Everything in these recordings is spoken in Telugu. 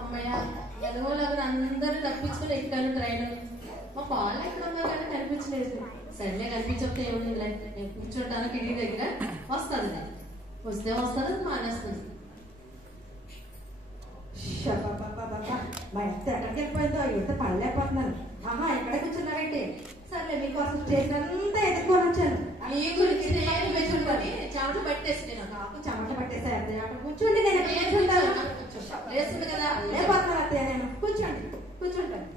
అమ్మయ్య ఎదగోలాగా అందరూ కనిపించుకుని ఎక్కాను ట్రైన్. మా పాలు ఎక్కడ ఉన్నా కానీ కనిపించలేదు. సర్లే కనిపించకపోతే ఏముంది, నేను కూర్చోటానికి ఇంటి దగ్గర వస్తుంది. వస్తే వస్తుంది, మానేస్తుంది. మా ఎంత ఎక్కడికి వెళ్ళిపోయిందో ఎంత పడలేకపోతున్నాను. అమ్మా ఎక్కడ కూర్చున్నారంటే సర్లే మీకోసం స్టేషన్ అంతా ఎదుర్కొని వచ్చాను. మీ గురించి నేను మెచ్చుకొని చెమట పట్టేసి నాకు చెమట పట్టేసా అక్కడ కూర్చోండి. నేను కూర్చుంటాను లేస్తుంది కదా, లేకపోతున్నాను అత్తయ్య. నేను కూర్చోండి, కూర్చుంటాను.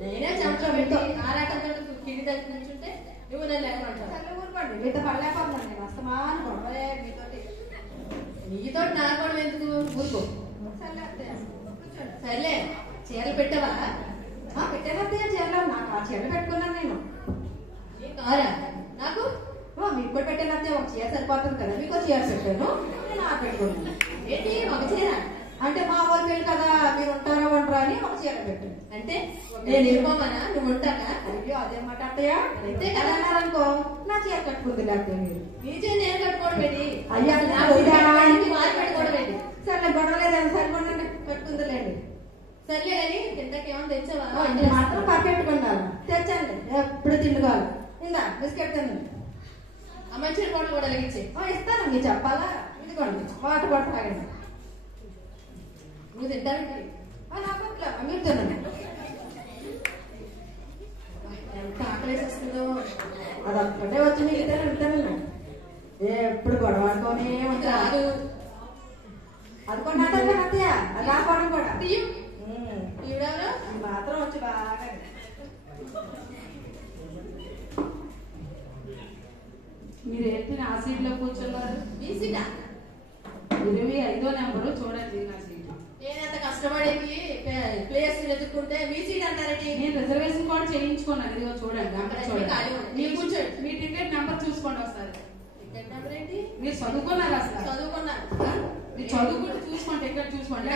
నేనే చెమట పెట్టి ఆరాటంతో కింది దగ్గర కూర్చుంటే నువ్వు నేను లేకపోతాను. ఊరుకోండి, మీతో పడలేకపోతున్నాను. నేను వస్తామాను గొడవలే నీతో నాకు కూడా ఎందుకు, ఊరుకో. సర్లే అత్తయ్య కూర్చోండి. సర్లే చీరలు పెట్టావా? పెట్టాను అత్తయ్య చీరలు. నాకు ఆ చీరలు పెట్టుకున్నాను నేను. కారా నాకు మీకు కూడా పెట్టాను అత్తయ్య. ఒక చీర సరిపోతుంది కదా, మీకు చీర పెట్టాను, నేను ఆ పెట్టుకున్నాను. ఏంటి ఒక చీర అంటే మా ఊరు వెళ్ళి కదా, మీరు ఉంటారా ఉండరా అని ఒక చీర పెట్టాను. అంటే నేను ఇవ్వమనా, నువ్వు ఉంటానా? అయ్యో అదేమాట అత్తయ్య, అంతే కదా అనుకో నా చీర కట్టుకుంది లేకపోతే మీరు. నీ చీర నేను కట్టుకోవడం ఏంటి? అయ్యా మారి పెట్టుకోవడం ఏంటి? సర్లే గొడవలేదని సరిపడండి, కట్టుకుందిలేండి. సర్లే కానీ కిందకి ఏమైనా తెచ్చావా? మాత్రం పర్ఫెక్ట్గా తెచ్చండి, ఎప్పుడు తిండుకోవాలి. ఇందా బిస్కెట్ తినండి. అమ్మాయి చీర కోట్లు కూడా లగించే ఇస్తాను, మీరు చెప్పాలా? ఇదిగోండి వాటర్ కూడా తాగండి. నువ్వు తింటావేంటి? నాకు మీరు తినండి. ఎంత ఆకలేసేస్తుందో. అది ఒక్కటే వచ్చి మీకు ఇస్తాను. ఎప్పుడు గొడవ అనుకోనే ఉంటారు. అది కూడా అత్తయ్య, అది రాకపోవడం కూడా ఈవిడెవరు? మాత్రం వచ్చి బాగా మీరు ఏంటి నా సీట్ లో కూర్చున్నారు? మీ సీటా? 25వ నెంబరు చూడండి నా సీట్. నేనంత కష్టపడేది ప్లేస్ వెతుక్కుంటే మీ సీట్ అంటారండి. నేను రిజర్వేషన్ కూడా చేయించుకున్నాను. ఇదిగో చూడండి, మీ కూర్చోండి. మీ టికెట్ నెంబర్ చూసుకోండి ఒకసారి. టికెట్ నెంబర్ ఏంటి? మీరు చదువుకున్నారు అసలు? చదువుకున్నాను. మీరు చదువుకుంటే చూసుకోండి, టికెట్ చూసుకోండి.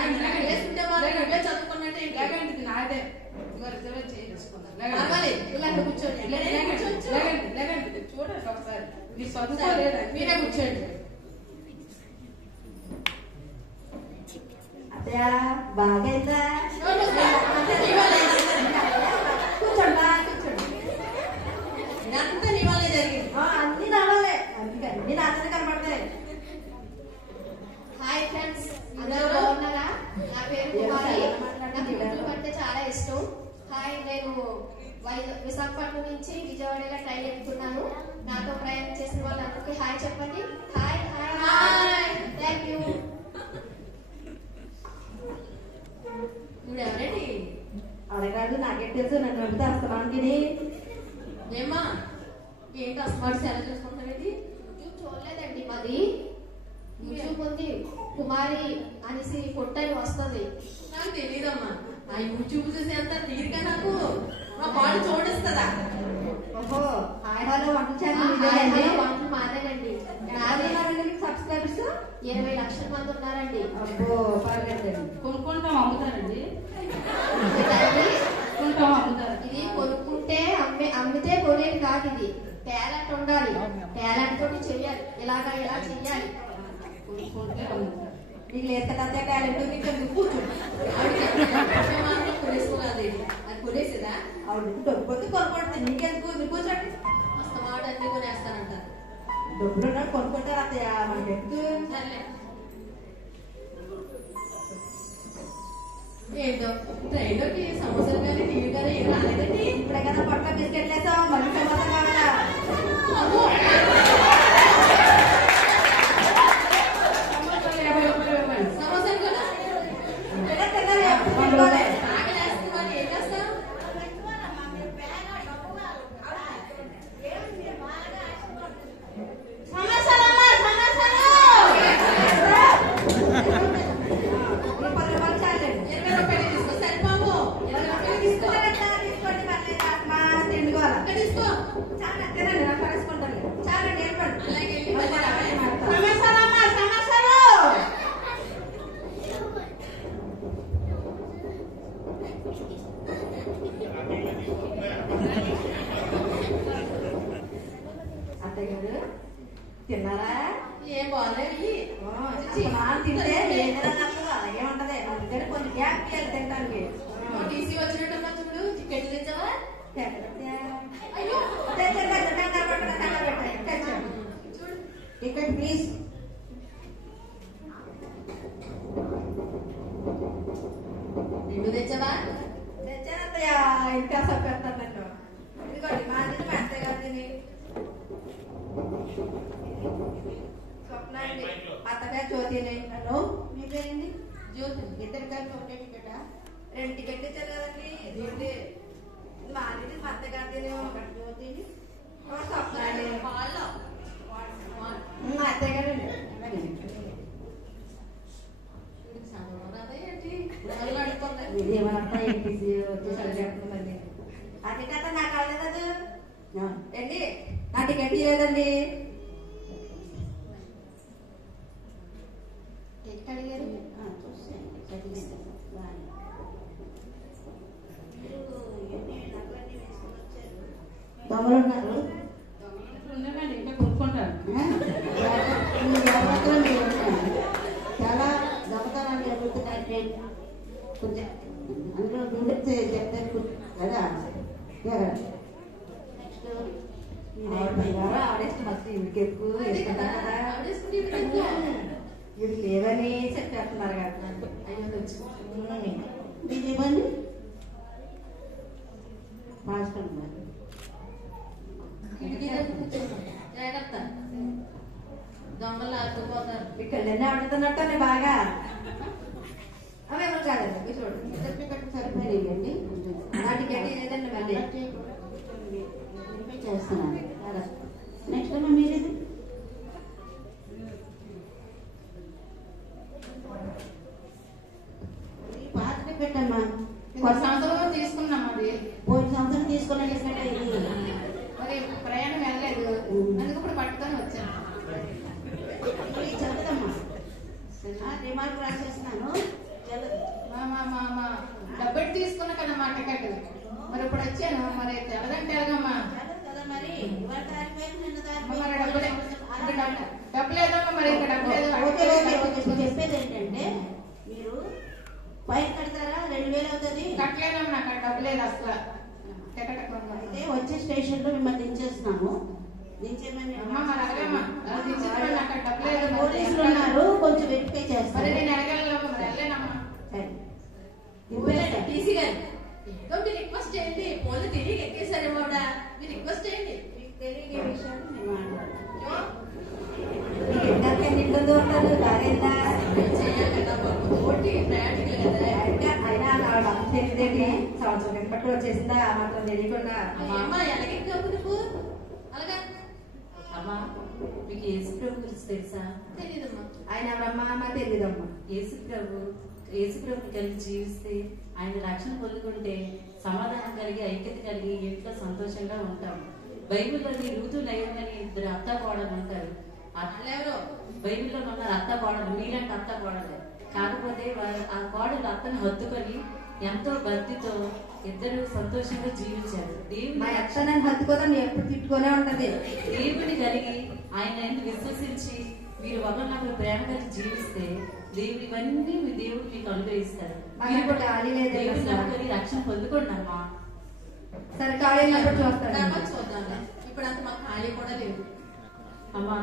చదువుకున్నట్టే లేకండి నాదే. ఇదిగో రిజర్వేషన్ చేయించుకున్నాను. కూర్చోండి. లేకండి చూడండి ఒకసారి. మీరు చదువుకోలేదు, మీరే కూర్చోండి. అత్తయ్య బాగైందా? కూర్చోండి కూర్చోండి. ఇదంతా నీ వల్లే జరిగింది. అన్ని రావాలే, అన్ని నాతోనే కనపడతాయి. హాయ్ ఫ్రెండ్స్, అందరూ బాగున్నారా? నా పేరు కుమారి. నాకు గుడ్లు అంటే చాలా ఇష్టం. హాయ్, నేను విశాఖపట్నం నుంచి విజయవాడలో ట్రైన్ ఎక్కుతున్నాను. నాతో ప్రయాణం చేసిన వాళ్ళందరికీ హాయ్ చెప్పండి. Hi hi hi. Thank you. ఎవరండి? అడగాడు, నాకేం తెలుసు. నన్ను అడిగితే అస్తమానికి ఏమా ఏంటి అస్మార్ట్స్ ఎలా చూసుకుంటావేంటి? యూట్యూబ్ చూడలేదండి మాది. యూట్యూబ్ ఉంది, కుమారి అనేసి కొట్టని వస్తుంది. నాకు తెలీదమ్మా. ఆ యూట్యూబ్ చూసి అంత తీరిక నాకు. మా పాడు చూడిస్తుందా? ఓహో, హాయ్ హలో వంట వంటలు మాదేనండి. సబ్స్క్రైబర్స్ 20 లక్షల మంది ఉన్నారండి. అబ్బో పర్లేదండి. కొనుక్కుంటాం అమ్ముతారండి. ఇది కొనుక్కుంటే అమ్మితే కొనేది కాదు. ఇది టాలెంట్ ఉండాలి. టాలెంట్ తోటి చెయ్యాలి. ఇలాగా ఇలా చెయ్యాలి. కొనుక్కుంటే అమ్ముతారు. మీకు లేదు కదా టాలెంట్, మీకు కూర్చోండి. కొనేసుకోవాలి. అది కొనేసేదా? అవును, డబ్బుకి కొనుక్కుంటుంది. నీకెందుకు? మీరు కూర్చోండి. అస్తమాట అన్ని కొనేస్తానంటారు. డబ్బులు ఉన్నాడు కొనుక్కుంటారు అత్తయ్య, మనకెందుకు? సర్లే. ఏంటో ట్రైన్లోకి సమోసాలు కానీ టీవీ కానీ ఏం రాలేదండి. ఇప్పుడే కదా పట్ల బిస్కెట్లు వేసాం, మళ్ళీ సమోసా కావాలా? సమోసాలు కదా తిన్నారు ఆకలేస్తుంది. ఏం చేస్తాం? అత్తయ్య గారు తిన్నారా? ఏం బాగాలేవి నాన్న తింటే ఏదైనా నచ్చదు, అలాగే ఉంటది. అందుకని కొంచెం గ్యాప్ ఇవ్వాలి తినడానికి. టీసీ వచ్చినట్టున్నా చూడు, టికెట్ తెచ్చావా? అయ్యో టికెట్ ప్లీజ్. రెండు తెచ్చావా? తెచ్చానత్తయ్య, ఇంకా చెప్పేస్తాను నన్ను. ఇదిగోండి మా తిని మా అత్తయ్య గారు తిని. స్వప్న అండి, అత్తగారు జ్యోతిని. హలో, మీ పేరేంటి? జ్యోతి. ఇద్దరు కలిపి ఒకటే టికెటా? 2 టికెట్లు ఇచ్చారు కదండి. ఇదిగోండి మా తిని మా అత్తగారు తిని ఒకటి జ్యోతిని స్వప్న అండి. మా అత్తయ్య గారు అండి. అది కదా నాకు అవ్వలేదు. ఏంటి నా టికెట్ ఇవ్వలేదండి. టికెట్ అడిగారు. దొంగలు ఉన్నారు. ఉండకండి, ఇంకా కొనుక్కుంటారు. చాలా దొంగతనాలు జరుగుతున్నాయి. కొంచెం అందులో గుండె చెప్తారు కదా. నెక్స్ట్ ఆవిడేస్తే మస్తు ఇవిడికి ఎక్కువ వేసుకుంటారు కదా. ఇవి లేవని చెప్పేస్తున్నారు కదా. ఇది ఇవ్వండి. జాగ్రత్త, దొంగలు ఆడుకుపోతారు. ఇక్కడ ఆడుతున్నట్టు బాగా అవి ఎవరు కాదండి. చూడండి టికెట్ సరిపోయాయండి. నా టికెట్ ఏదండి మళ్ళీ చేస్తున్నాను. నెక్స్ట్ అమ్మా మీరేది? పాత టికెట్ అమ్మా. సంవత్సరం తీసుకున్నాం. అది పోయిన సంవత్సరం తీసుకున్న టికెట్ ఇది. మరి ప్రయాణం వెళ్ళలేదు, అందుకు ఇప్పుడు పట్టుకొని వచ్చాను. చదవదమ్మా, రిమార్క్ రాసేస్తున్నాను. డబ్బెట్ తీసుకున్నా కదా మా టికెట్. మరి ఇప్పుడు వచ్చాను, మరి తెలదంటే ఎలాగమ్మా? కదా మరి డబ్బు లేదమ్మా. మరి ఇంకా డబ్బు లేదు. చెప్పేది ఏంటంటే మీరు పైన కడతారా? 2000 అవుతుంది. కట్టలేదమ్మా, నాకు అక్కడ డబ్బు లేదు అసలు. టికెట్ అయితే వచ్చే స్టేషన్ లో మిమ్మల్ని దించేస్తున్నాము. దించేమని పోలీసులు ఉన్నారు, కొంచెం వెరిఫై చేస్తారు. నేను అడగలను, మరి వెళ్ళలేనమ్మా. టీసీ గారు ఏదో మీరు రిక్వెస్ట్ చేయండి. ఫోన్లు తిరిగి ఎక్కేసారేమో ఆవిడ. మీరు రిక్వెస్ట్ చేయండి. మీకు తెలియని విషయాన్ని నేను మాట్లాడతాను. ఇబ్బంది ఉంటారు దారేందా చేయాలి కదా, ఓటీ ప్రయాణికులు కదా. అయినా తెలియదేంటి సంవత్సరం బట్టి వచ్చేసిందా మాత్రం తెలియకుండా. అమ్మా ఎలాగెక్కావు నువ్వు? అలాగా అమ్మా, మీకు యేసు ప్రభు గురించి తెలుసా? తెలీదమ్మా. ఆయన ఎవరమ్మా? అమ్మ తెలియదమ్మా. యేసు ప్రభు కలిగి జీవిస్తే, ఆయన రక్షణ పొందుకుంటే సమాధానం కలిగి, ఐక్యత కలిగి, ఇంట్లో సంతోషంగా ఉంటాం. బైబిల్లోని రూతు నయోమి ఇద్దరు అత్త కోడలు ఉంటారు. అట్లెవరో బైబిల్లో ఉన్నారు అత్త కోడలు, మీలాంటి అత్త కోడలు. కాకపోతే ఆ కోడలు అత్తను హత్తుకొని ఎంతో భక్తితో ఇద్దరు సంతోషంగా జీవించారు. మా అత్త నన్ను హత్తుకోదని ఎప్పుడు తిట్టుకునే ఉంటది. దేవుడిని కలిగి ఆయన విశ్వసించి మీరు ఒకరినొకరు ప్రేమ కలిగి జీవిస్తే దేవుడివన్నీ మీ దేవుడు మీకు అనుగ్రహిస్తారు. దేవుడిని నమ్ముకొని రక్షణ పొందుకోండి అమ్మా. సరే ఖాళీ చూస్తాను. చూద్దాం. ఇప్పుడు అంత మాకు ఖాళీ కూడా లేదు. అమ్మా,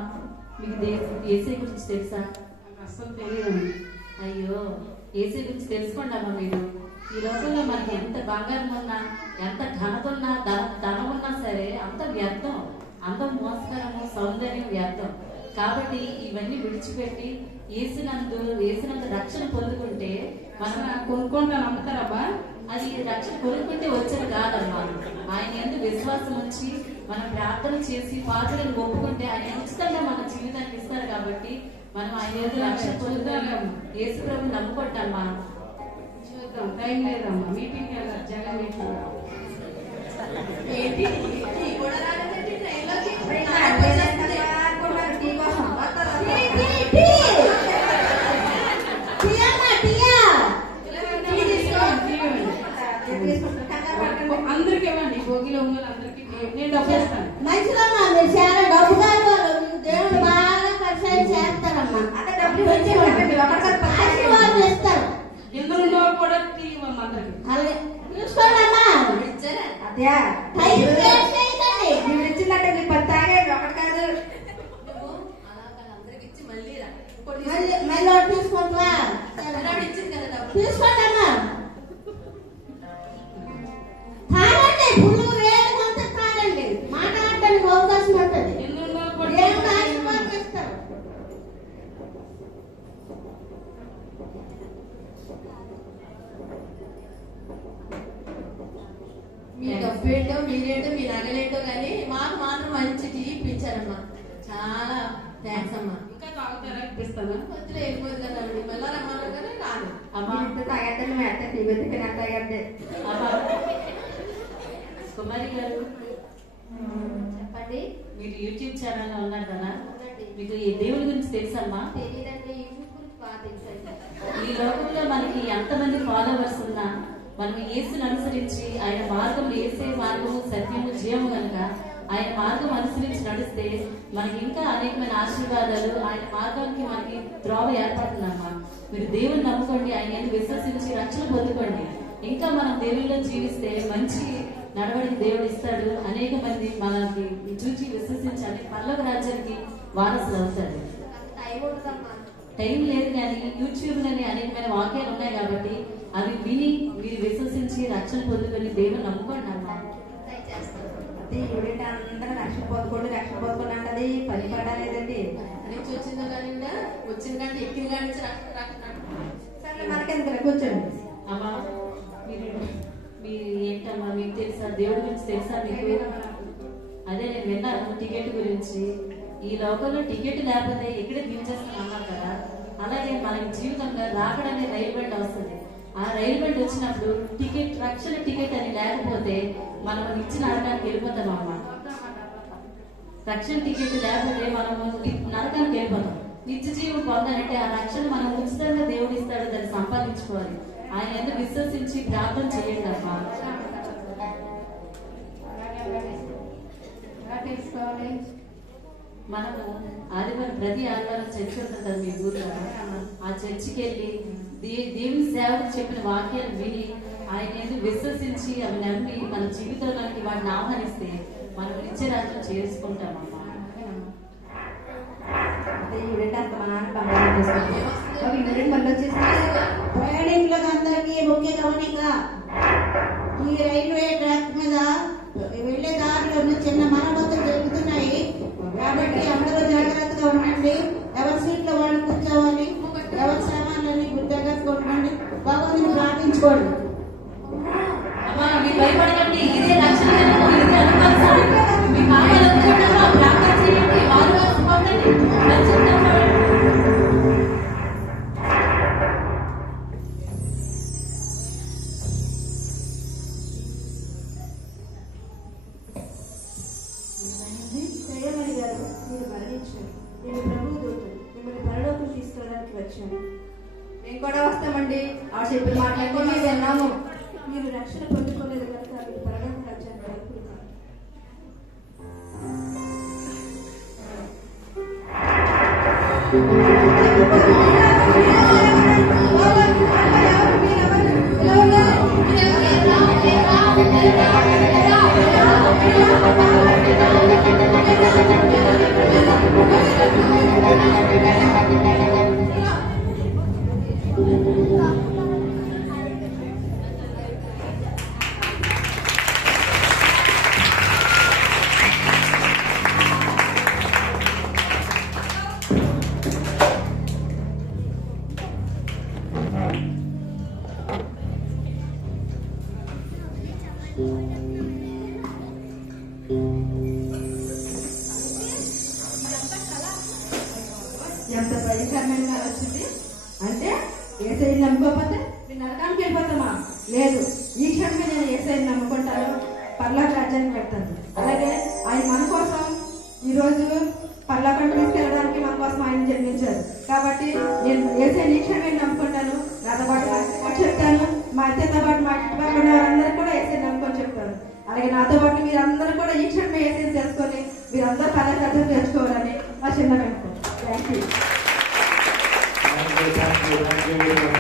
మీకు ఏసీ గురించి తెలుసా? అసలు తెలియదు. అయ్యో, ఏసీ గురించి తెలుసుకోండి అమ్మా. మీరు ఈ లోకంలో మనకి ఎంత బంగారం ఉన్నా, ఎంత ఘనత ఉన్నా, ధనం ఉన్నా సరే అంత వ్యర్థం. అందం మోసకరము, సౌందర్యం వ్యర్థం. కాబట్టి ఇవన్నీ విడిచిపెట్టి ఏసినందు రక్షణ పొందుకుంటే మనం కొనుక్కుంటాను. నమ్ముతారబ్బా? అది రక్షణ కొనుక్కుంటే వచ్చేది కాదమ్మా. ఆయన ఎందుకు విశ్వాసం ఉంచి మనం ప్రార్థన చేసి పాత్రలను ఒప్పుకుంటే ఆయన ఉచితంగా మన జీవితానికి ఇస్తారు. కాబట్టి మనం ఆయన ఎందుకు రక్షణ పొందుతాం. యేసు ప్రభుని నమ్ముకుంటామా? చూద్దాం, టైం లేదమ్మా. మీటింగ్ జగన్ మీటింగ్ ఏంటి కూడా రాలేదండి ట్రైన్లోకి. అందరికి ఇవ్వండి, భోగిలో ఉన్న అందరికి అందరికి నేను డబ్బు వేస్తాను. మంచిదమ్మా, మీరు చాలా డబ్బు కాదు, దేవుడు బాగా పరిచయం చేస్తారమ్మా. అంటే డబ్బులు వచ్చి ఇవ్వండి, ఒకరికొకరు ఆశీర్వాదం ఇస్తారు. ఇందులో కూడా తీయమమ్మ అందరికి. అలాగే చూసుకోండమ్మా. ఇచ్చారా? అదే టైం వేస్ట్ చేయకండి. మీరు ఇచ్చిందంటే మీకు 10 తాగాడు, ఒకటి కాదు. నువ్వు అలా వాళ్ళందరికి ఇచ్చి మళ్ళీ రా. ఇంకోటి మళ్ళీ ఒకటి తీసుకుంటా. తీసుకున్నాడు, ఇచ్చింది కదా డబ్బులు. తీసుకోండమ్మా. తాగండి, పురుగు వేడి కొంత తాగండి, మాట్లాడడానికి అవకాశం ఉంటుంది. ఇందులో కూడా దేవుడు ఆశీర్వాదం ఇస్తారు. మీ డబ్బు ఏంటో మీరేంటో మీ నగలేంటో కానీ మాకు మాత్రం మంచి టీ ఇప్పించారమ్మా. చాలా థ్యాంక్స్ అమ్మా. ఇంకా తాగుతారా? ఇప్పిస్తాను. వద్దులే అయిపోయింది కదండి, మళ్ళా రమ్మన్నారు కానీ రాదు. అమ్మా ఇంత తాగద్దండి, మేత టీవీ దగ్గర తాగద్దే. అమ్మా కుమారి గారు, చెప్పండి. మీరు యూట్యూబ్ ఛానల్ ఉన్నారు కదా, అవునండి. మీకు ఈ దేవుడి గురించి తెలుసమ్మా? తెలియదండి, యూట్యూబ్ గురించి బాగా తెలుసండి. ఈ లోకంలో మనకి ఎంతమంది ఫాలోవర్స్ ఉన్నా మనం యేసుని అనుసరించి ఆయన మార్గం, యేసే మార్గము సత్యము జీవము కనుక ఆయన మార్గం అనుసరించి నడిస్తే మనకి ఇంకా అనేకమైన ఆశీర్వాదాలు, ఆయన మార్గానికి మనకి త్రోవ ఏర్పడుతుందమ్మా. మీరు దేవుని నమ్ముకోండి, ఆయన విశ్వసించి రక్షణ పొందుకోండి. ఇంకా మనం దేవుల్లో జీవిస్తే మంచి నడవడికి దేవుడు ఇస్తాడు. అనేక మంది మనకి చూచి విశ్వసించి అనే పర్లోక రాజ్యానికి వారసులు అవుతారు. నాకు టైం ఉండదమ్మా. టైం లేదు కానీ యూట్యూబ్ లోని అనేకమైన వాక్యాలు ఉన్నాయి కాబట్టి అవి విని మీరు విశ్వసించి రక్షణ పొందుకొని దేవుని నమ్ముకోండి అమ్మా. ట్రై చేస్తాను. అది ఈవిడ అందరూ రక్షణ పొందుకోండి అంటది, పని పడలేదండి. నుంచి వచ్చిందో కానీ వచ్చిన కానీ ఎక్కిన కానీ నుంచి సరే మనకెందుకు కూర్చోండి. అమ్మా మీరు ఏంటమ్మా, మీకు తెలుసా దేవుడి గురించి తెలుసా మీకు? అదే నేను విన్నాను టికెట్ గురించి. ఈ లోకంలో టికెట్ లేకపోతే ఎక్కడే దించేస్తాను అన్నారు కదా, అలాగే మనకి జీవితంలో రాకడనే రైలు బండి వస్తుంది. ఆ రైలు బండి వచ్చినప్పుడు టికెట్, రక్షణ టికెట్ అని లేకపోతే మనం ఇచ్చిన నరకానికి వెళ్ళిపోతాం అమ్మా. రక్షణ టికెట్ లేకపోతే మనము నరకానికి వెళ్ళిపోతాం. నిత్య జీవం పొందాలంటే ఆ రక్షణ మనం ఉచితంగా దేవుడు ఇస్తాడు, దాన్ని సంపాదించుకోవాలి. ఆయన ఎందుకు విశ్వసించి ప్రార్థన చేయండి అమ్మా. తీసుకోవాలి. మనము ఆదివారం, ప్రతి ఆదివారం చర్చి ఉంటుంది కదా మీ ఊర్లో, ఆ చర్చికి వెళ్ళి దేవుని సేవకు చెప్పిన వాక్యాలు విని ఆయన ఎందుకు విశ్వసించి అవి నమ్మి మన జీవితంలోకి వాటిని ఆహ్వానిస్తే మనం నిత్యరాత్రులు చేసుకుంటామమ్మా. ఈవిడ అంత మా నాన్న బంగారం చేసుకుంటాం. ఈవిడ మళ్ళీ వచ్చేసి ప్రయాణికులకు అందరికీ ముఖ్య గమనిక, ఈ రైల్వే ట్రాక్ మీద వెళ్లే దారిలో చిన్న మరమ్మతులు జరుగుతున్నాయి కాబట్టి అందరూ జాగ్రత్తగా ఉండండి. ఎవరి సీట్లో వాళ్ళు కూర్చోవాలి, ఎవరి సామాన్లని జాగ్రత్తగా ఉండండి. భగవంతుని ప్రార్థించుకోండి. అమ్మా మీరు భయపడకండి, ఇదే రక్షణ జనము, ఇదే అనుభవం. మీ పాపాలు ఒప్పుకుంటారా? ప్రార్థన చేయండి, వారు పొందండి, రక్షణ పొందండి. దయమణి గారు, మీరు మరణించారు. నేను ప్రభు దూతను, మిమ్మల్ని పరలోకం తీసుకెళ్ళడానికి వచ్చాను. మేము కూడా వస్తామండి. ఆ చెప్పిన మాటలన్నీ మేము విన్నాము. మీరు రక్షణ పొందుకోలేదు కనుక మీరు పరలోక రాజ్యానికి అర్హులు కాదు. ఎంత భయంకరమైన వచ్చింది అంటే ఏసైని నమ్ముకోకపోతే నేను నరకానికి వెళ్ళిపోతామా? లేదు, ఈ క్షణమే నేను ఏసైని నమ్ముకుంటాను, పర్లోక రాజ్యానికి పెడతాను. అలాగే ఆయన మన కోసం ఈ రోజు పర్లోకం తీసుకెళ్ళడానికి మన కోసం ఆయన జన్మించారు. కాబట్టి నేను ఏసైని ఈ క్షణమే నమ్ముకుంటాను. నాతో పాటు మా అత్తయ్య కూడా చెప్తాను, మా అత్తయ్యతో పాటు మా ఇంటి పక్కన వారందరూ కూడా ఏసైని నమ్ముకొని చెప్తాను. అలాగే నాతో పాటు మీరు అందరూ కూడా మీరందరూ పని అర్థం చేసుకోవాలని మా చిన్న థ్యాంక్ యూ.